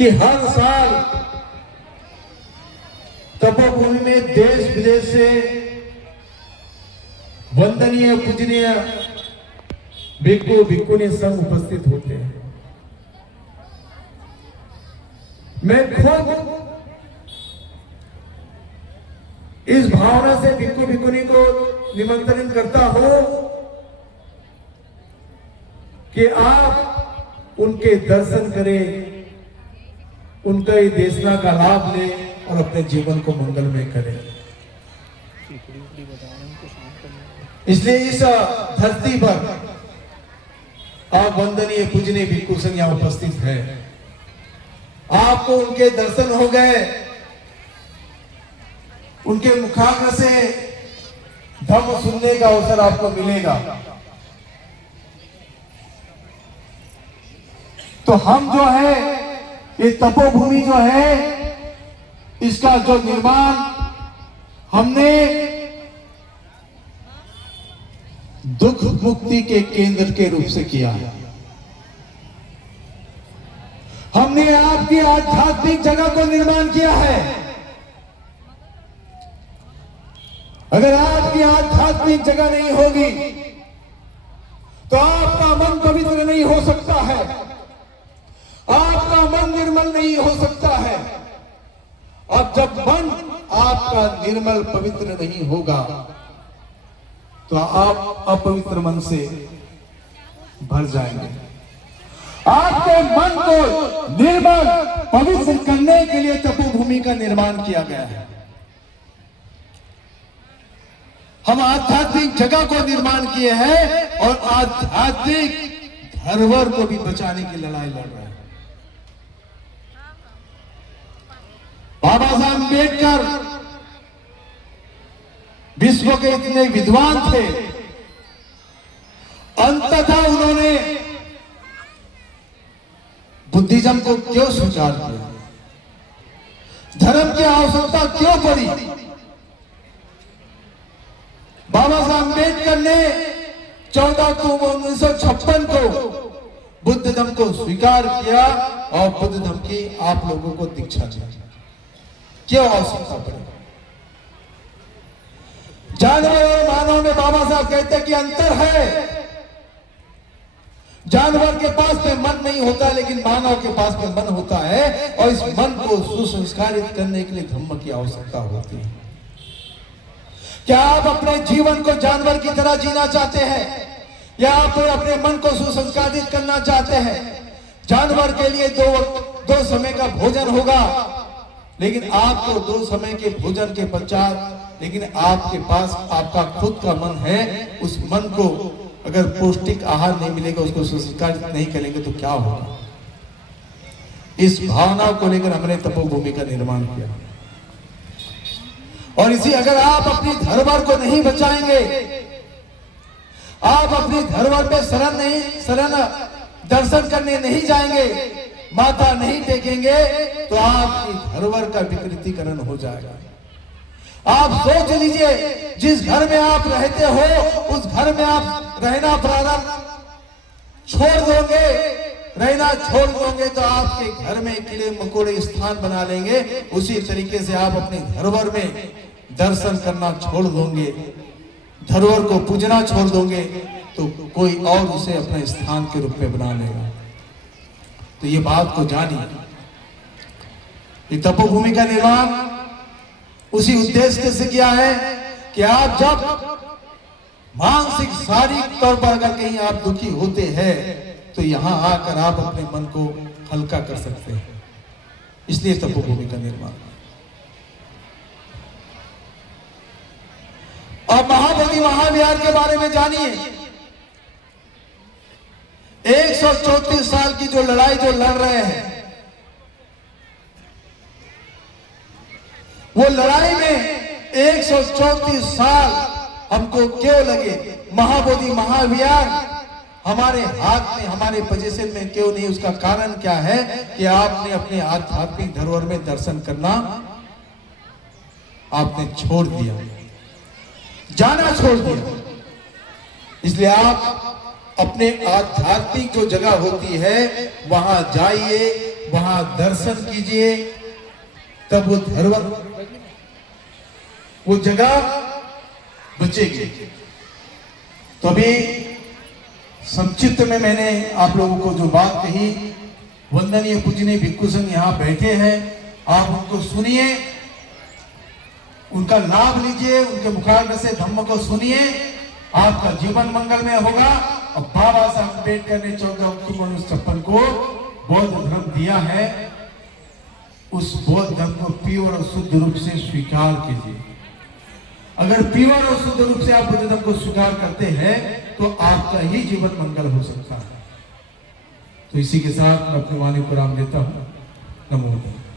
कि हर साल तपोभूमि में देश विदेश से वंदनीय पूजनीय भिक्षु भिक्षुणी संघ उपस्थित होते हैं। मैं खुद इस भावना से भिक्षु भिक्षुणी को निमंत्रण करता हूं कि आप उनके दर्शन करें, उनका ये देशना का लाभ लें और अपने जीवन को मंगलमय करें। इसलिए इस धरती पर आप वंदनीय पूजनीय भिक्षु संघ यहां उपस्थित है। आपको उनके दर्शन हो गए, उनके मुखाग्र से धम्म सुनने का अवसर आपको मिलेगा। तो हम जो है ये तपोभूमि जो है इसका जो निर्माण हमने दुख मुक्ति के केंद्र के रूप से किया है। हमने आपकी आध्यात्मिक जगह को निर्माण किया है। अगर आपकी आध्यात्मिक जगह नहीं होगी तो आपका मन पवित्र नहीं हो सकता है, आपका मन निर्मल नहीं हो सकता है। और जब मन आपका निर्मल पवित्र नहीं होगा तो आप अपवित्र मन से भर जाएंगे। आपके मन को निर्मल पवित्र करने के लिए तपोभूमि का निर्माण किया गया है। हम आध्यात्मिक जगह को निर्माण किए हैं और आध्यात्मिक धरोहर को भी बचाने की लड़ाई लड़ रहे हैं। बाबा साहब अम्बेडकर विश्व के इतने विद्वान थे, अंततः उन्होंने बुद्धिज्म को क्यों स्वीकार किया? धर्म की आवश्यकता क्यों पड़ी? बाबा साहब अम्बेडकर ने 14 अक्टूबर 1956 को बुद्ध धर्म को स्वीकार किया और बुद्ध धर्म की आप लोगों को दीक्षा दी। क्यों आवश्यकता पड़ी? जानवर और मानव में बाबा साहब कहते हैं कि अंतर है। जानवर के पास में मन नहीं होता लेकिन मानव के पास में मन होता है और इस मन को सुसंस्कारित करने के लिए धम्म की आवश्यकता होती है। क्या आप अपने जीवन को जानवर की तरह जीना चाहते हैं या आप अपने मन को सुसंस्कारित करना चाहते हैं? जानवर के लिए दो समय का भोजन होगा लेकिन आपको 2 समय के भोजन के पश्चात लेकिन आपके पास आपका खुद का मन है। उस मन को अगर पौष्टिक आहार नहीं मिलेगा, उसको सुसंस्कारित नहीं करेंगे तो क्या होगा? इस भावना को लेकर हमने तपोभूमि का निर्माण किया। और इसी अगर आप अपनी धरोहर को नहीं बचाएंगे, आप अपनी धरोहर पे शरण दर्शन करने नहीं जाएंगे, माथा नहीं टेकेंगे तो आपकी धरोहर का विकृतीकरण हो जाएगा। आप सोच लीजिए, जिस घर में आप रहते हो उस घर में आप रहना प्रारंभ रहना छोड़ दोगे तो आपके घर में कीड़े मकोड़े स्थान बना लेंगे। उसी तरीके से आप अपनी धरोहर में दर्शन करना छोड़ दोगे, धरोहर को पूजना छोड़ दोगे तो कोई और उसे अपने स्थान के रूप में बना लेगा। तो ये बात को जानिए, ये तपोभूमि का निर्माण उसी उद्देश्य से किया है कि आप जब मानसिक शारीरिक तौर पर अगर कहीं आप दुखी होते हैं तो यहां आकर आप अपने मन को हल्का कर सकते हैं। इसलिए तपोभूमि का निर्माण। और महाबोधि महाविहार के बारे में जानिए। 134 साल की जो लड़ाई जो लड़ रहे हैं, वो लड़ाई में 134 साल हमको क्यों लगे? महाबोधि महाविहार हमारे हाथ में, हमारे पोजीशन में क्यों नहीं? उसका कारण क्या है कि आपने अपने आध्यात्मिक धरोहर में दर्शन करना आपने छोड़ दिया, जाना छोड़ दिया। इसलिए आप अपने आध्यात्मिक जो जगह होती है वहां जाइए, वहां दर्शन कीजिए, तब वो धरोहर, वो जगह बचेगी। तो अभी संक्षिप्त में मैंने आप लोगों को जो बात कही, वंदनीय पूजनीय भिक्षु संघ यहाँ बैठे हैं, आप उनको सुनिए, उनका लाभ लीजिए, उनके मुखाग्र से धम्म को सुनिए, आपका जीवन मंगलमय होगा। और बाबा साहब अम्बेडकर ने 14 को बौद्ध धर्म दिया है, उस बौद्ध धर्म को प्योर और शुद्ध रूप से स्वीकार कीजिए। अगर प्योर और शुद्ध रूप से आप बुद्ध धर्म को स्वीकार करते हैं तो आपका ही जीवन मंगल हो सकता है। तो इसी के साथ मैं अपनी वाणी को विराम देता हूं। नमो बुद्धाय।